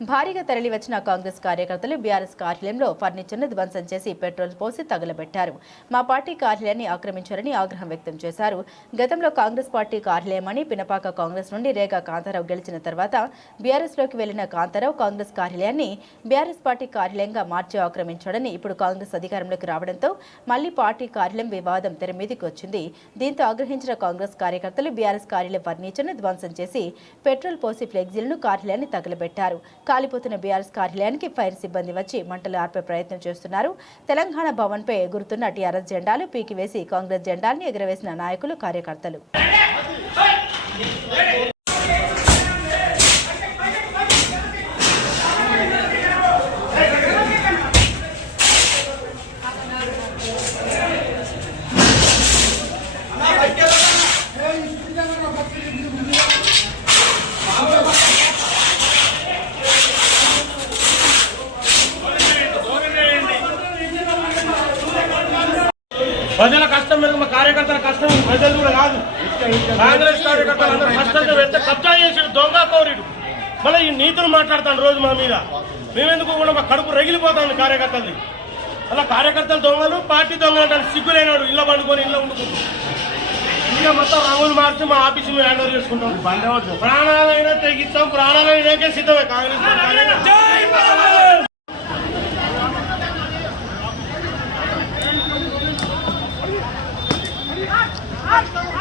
భారీగా తరలివచ్చిన కాంగ్రెస్ కార్యకర్తలు బీఆర్ఎస్ కార్యాలయంలో ఫర్నిచర్ను ధ్వంసం చేసి పెట్రోల్ పోసి తగలబెట్టారు. మా పార్టీ కార్యాలయాన్ని ఆక్రమించారని ఆగ్రహం వ్యక్తం చేశారు. గతంలో కాంగ్రెస్ పార్టీ కార్యాలయమని పినపాక కాంగ్రెస్ నుండి రేఖ కాంతారావు గెలిచిన తర్వాత బీఆర్ఎస్లోకి వెళ్ళిన కాంతారావు కాంగ్రెస్ కార్యాలయాన్ని బీఆర్ఎస్ పార్టీ కార్యాలయంగా మార్చి ఆక్రమించాడని ఇప్పుడు కాంగ్రెస్ అధికారంలోకి రావడంతో మళ్ళీ పార్టీ కార్యాలయం వివాదం తెర మీదకి వచ్చింది. దీంతో ఆగ్రహించిన కాంగ్రెస్ కార్యకర్తలు బీఆర్ఎస్ కార్యాలయ ఫర్నిచర్ను ధ్వంసం చేసి పెట్రోల్ పోసి ఫ్లెక్సీలను కార్యాలయాన్ని తగలబెట్టారు. కాలిపోతున్న బీఆర్ఎస్ కార్యాలయానికి ఫైర్ సిబ్బంది వచ్చి మంటలు ఆర్పే ప్రయత్నం చేస్తున్నారు. తెలంగాణ భవన్పై ఎగురుతున్న టీఆర్ఎస్ జెండాలు పీకివేసి కాంగ్రెస్ జెండాల్ని ఎగురవేసిన నాయకులు కార్యకర్తలు. ప్రజల కష్టం మీద మా కార్యకర్తల కష్టం ప్రజలు కూడా కాదు కాంగ్రెస్ కార్యకర్తలు అందరూ కష్టంతో పెడితే కబ్జా చేసాడు దొంగ కౌరీడు. మళ్ళీ ఈ నీతులు మాట్లాడతాను రోజు మా మీద. మేమెందుకు కూడా మా కడుపు రగిలిపోతాను కార్యకర్తలది. అలా కార్యకర్తలు దొంగలు పార్టీ దొంగలు అంటే సిగ్గులేనాడు ఇళ్ళ పండుకొని ఇళ్ళ ఉండుకుంటాం ఇంకా మొత్తం రంగులు మార్చి మా ఆఫీస్ మేము హ్యాండ్ ఓవర్ చేసుకుంటాం. ప్రాణాలైనా తెగిస్తాం ప్రాణాలైనాకే సిద్ధమే Congress Vai, vai, vai, vai.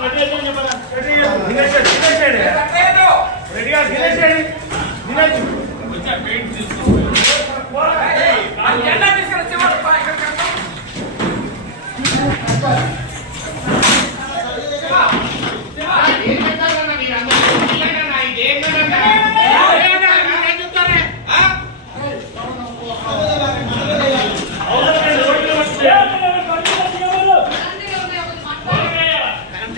Ready ready ready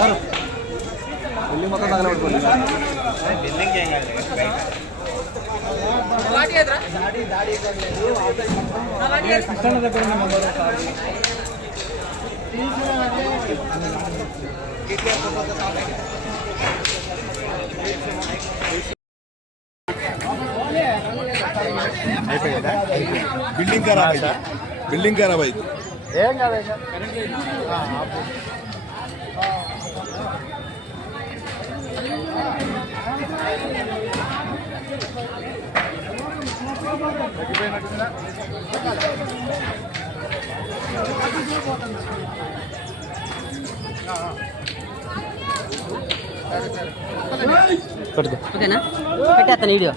building మొత్తం తగలబడిపోయింది బిల్డింగ్ ఏం కాదు. బిల్డింగ్ ఖరాబ్ అయింది. బిల్డింగ్ ఖరాబ్ అయింది. ఏం కాదు ఓకేనా పెట్టేస్తాను వీడియో.